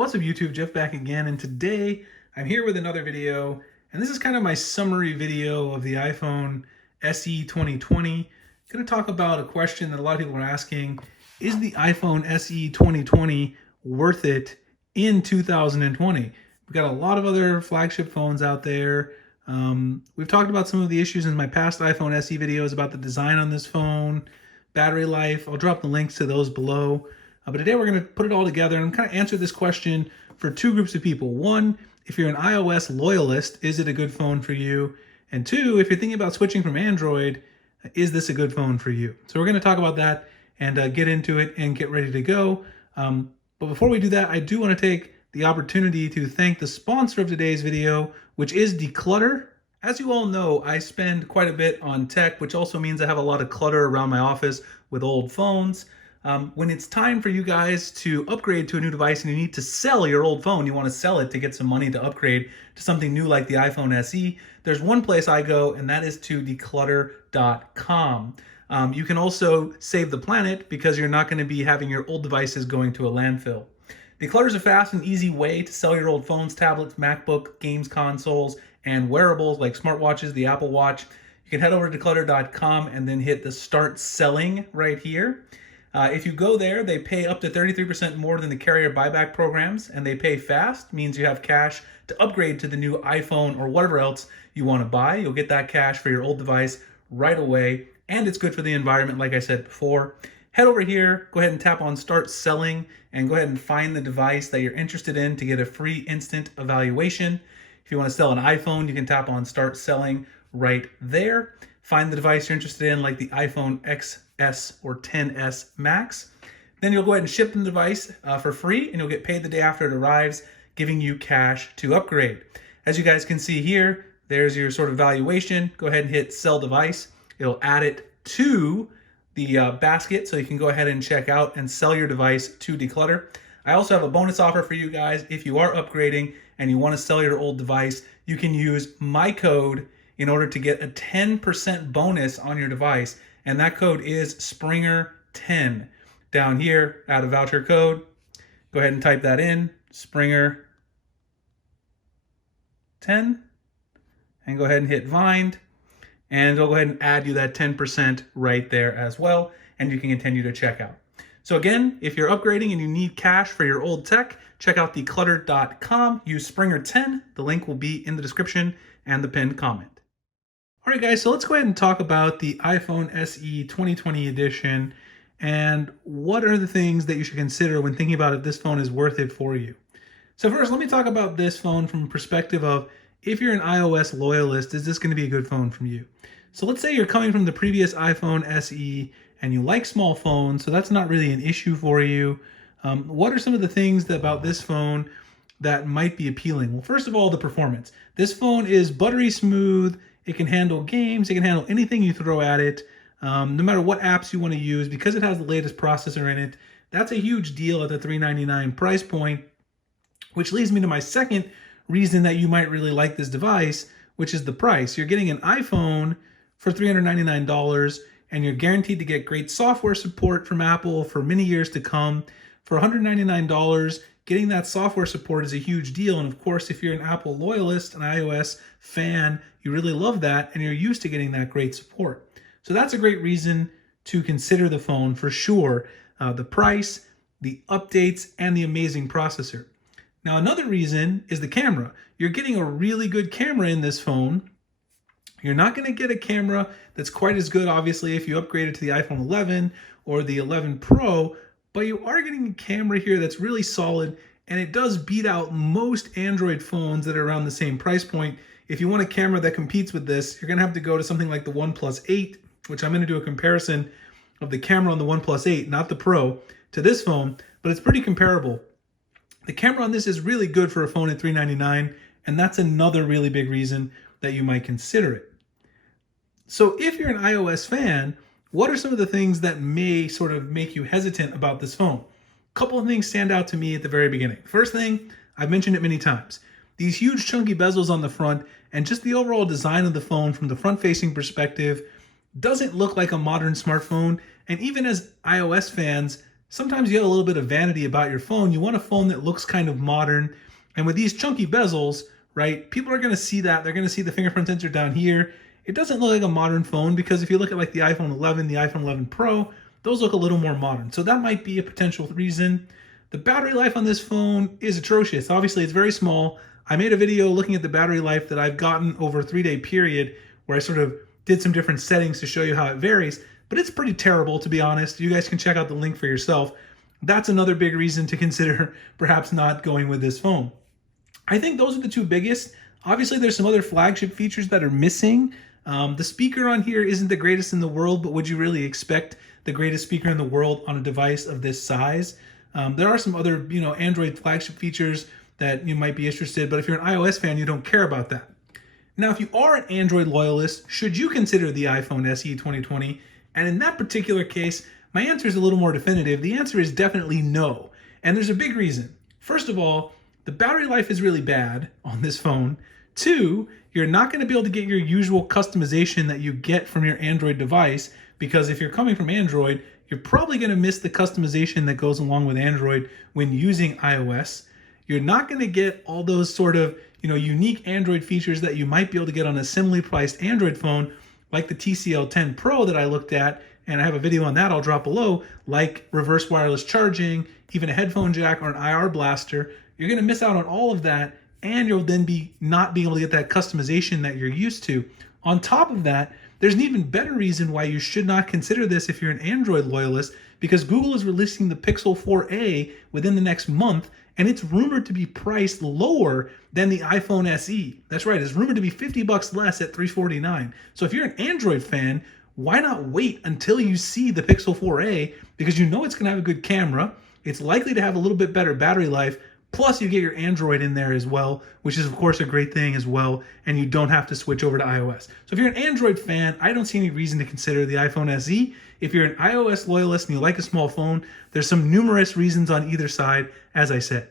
What's up YouTube, Jeff back again, and today I'm here with another video, and this is kind of my summary video of the iPhone SE 2020. I'm going to talk about a question that a lot of people are asking: is the iPhone SE 2020 worth it in 2020? We've got a lot of other flagship phones out there. We've talked about some of the issues in my past iPhone SE videos about the design on this phone, battery life. I'll drop the links to those below. But today we're going to put it all together and kind of answer this question for two groups of people. One, if you're an iOS loyalist, is it a good phone for you? And two, if you're thinking about switching from Android, is this a good phone for you? So we're going to talk about that and get into it and get ready to go. But before we do that, I do want to take the opportunity to thank the sponsor of today's video, which is Declutter. As you all know, I spend quite a bit on tech, which also means I have a lot of clutter around my office with old phones. When it's time for you guys to upgrade to a new device and you need to sell your old phone, you want to sell it to get some money to upgrade to something new like the iPhone SE, there's one place I go, and that is to declutter.com. You can also save the planet because you're not going to be having your old devices going to a landfill. Declutter is a fast and easy way to sell your old phones, tablets, MacBook, games consoles, and wearables like smartwatches, the Apple Watch. You can head over to declutter.com and then hit the Start Selling right here. If you go there, they pay up to 33% more than the carrier buyback programs, and they pay fast, means you have cash to upgrade to the new iPhone or whatever else you want to buy. You'll get that cash for your old device right away, and it's good for the environment, like I said before. Head over here, go ahead and tap on Start Selling, and go ahead and find the device that you're interested in to get a free instant evaluation. If you want to sell an iPhone, you can tap on Start Selling right there. Find the device you're interested in, like the iPhone XS or XS Max. Then you'll go ahead and ship the device for free, and you'll get paid the day after it arrives, giving you cash to upgrade. As you guys can see here, there's your sort of valuation. Go ahead and hit Sell Device. It'll add it to the basket, so you can go ahead and check out and sell your device to Declutter. I also have a bonus offer for you guys. If you are upgrading and you want to sell your old device, you can use my code in order to get a 10% bonus on your device. And that code is Springer10. Down here, add a voucher code. Go ahead and type that in, Springer10. And go ahead and hit Find. And it'll go ahead and add you that 10% right there as well. And you can continue to check out. So again, if you're upgrading and you need cash for your old tech, check out declutter.com. Use Springer10. The link will be in the description and the pinned comment. All right, guys, so let's go ahead and talk about the iPhone SE 2020 edition and what are the things that you should consider when thinking about if this phone is worth it for you. So first, let me talk about this phone from a perspective of if you're an iOS loyalist, is this going to be a good phone for you? So let's say you're coming from the previous iPhone SE and you like small phones, so that's not really an issue for you. What are some of the things about this phone that might be appealing? Well, first of all, the performance. This phone is buttery smooth. It can handle games. It can handle anything you throw at it, no matter what apps you want to use, because it has the latest processor in it. That's a huge deal at the $399 price point, which leads me to my second reason that you might really like this device, which is the price. You're getting an iPhone for $399, and you're guaranteed to get great software support from Apple for many years to come. For $199, getting that software support is a huge deal. And of course, if you're an Apple loyalist, an iOS fan, you really love that and you're used to getting that great support. So that's a great reason to consider the phone for sure. The price, the updates, and the amazing processor. Now, another reason is the camera. You're getting a really good camera in this phone. You're not going to get a camera that's quite as good, obviously, if you upgrade it to the iPhone 11 or the 11 Pro, but you are getting a camera here that's really solid, and it does beat out most Android phones that are around the same price point. If you want a camera that competes with this, you're going to have to go to something like the OnePlus 8, which I'm going to do a comparison of the camera on the OnePlus 8, not the Pro, to this phone, but it's pretty comparable. The camera on this is really good for a phone at $399, and that's another really big reason that you might consider it. So if you're an iOS fan, what are some of the things that may sort of make you hesitant about this phone? A couple of things stand out to me at the very beginning. First thing, I've mentioned it many times. These huge chunky bezels on the front and just the overall design of the phone from the front-facing perspective doesn't look like a modern smartphone. And even as iOS fans, Sometimes you have a little bit of vanity about your phone. You want a phone that looks kind of modern. And with these chunky bezels, right, people are going to see that. They're going to see the fingerprint sensor down here. It doesn't look like a modern phone because if you look at like the iPhone 11, the iPhone 11 Pro, those look a little more modern. So that might be a potential reason. The battery life on this phone is atrocious. Obviously, it's very small. I made a video looking at the battery life that I've gotten over a 3-day period where I sort of did some different settings to show you how it varies, but it's pretty terrible, to be honest. You guys can check out the link for yourself. That's another big reason to consider perhaps not going with this phone. I think those are the two biggest. Obviously, there's some other flagship features that are missing. The speaker on here isn't the greatest in the world, but would you really expect the greatest speaker in the world on a device of this size? There are some other, Android flagship features that you might be interested, but if you're an iOS fan, you don't care about that. Now, if you are an Android loyalist, should you consider the iPhone SE 2020? And in that particular case, my answer is a little more definitive. The answer is definitely no. And there's a big reason. First of all, the battery life is really bad on this phone. 2, you're not going to be able to get your usual customization that you get from your Android device, because if you're coming from Android, you're probably going to miss the customization that goes along with Android when using iOS. You're not going to get all those sort of, unique Android features that you might be able to get on a similarly priced Android phone, like the TCL 10 Pro that I looked at, and I have a video on that I'll drop below, like reverse wireless charging, even a headphone jack or an IR blaster. You're going to miss out on all of that, and you'll then be not being able to get that customization that you're used to. On top of that, there's an even better reason why you should not consider this if you're an Android loyalist, because Google is releasing the Pixel 4a within the next month, and it's rumored to be priced lower than the iPhone SE. That's right, it's rumored to be $50 less at $349. So if you're an Android fan, why not wait until you see the Pixel 4a, because you know it's going to have a good camera, it's likely to have a little bit better battery life, plus you get your Android in there as well, which is of course a great thing as well, and you don't have to switch over to iOS. So if you're an Android fan, I don't see any reason to consider the iPhone SE. If you're an iOS loyalist and you like a small phone, there's some numerous reasons on either side, as I said.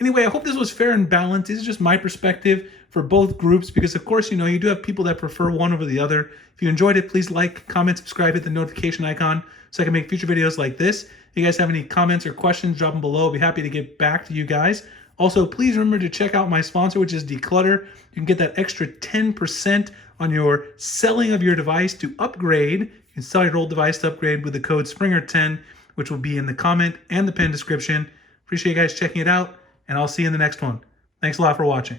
Anyway, I hope this was fair and balanced. This is just my perspective for both groups, because of course, you do have people that prefer one over the other. If you enjoyed it, please like, comment, subscribe, hit the notification icon so I can make future videos like this. If you guys have any comments or questions, drop them below. I'll be happy to get back to you guys. Also, please remember to check out my sponsor, which is Declutter. You can get that extra 10% on your selling of your device to upgrade. You can sell your old device to upgrade with the code SPRINGER10, which will be in the comment and the pinned description. Appreciate you guys checking it out, and I'll see you in the next one. Thanks a lot for watching.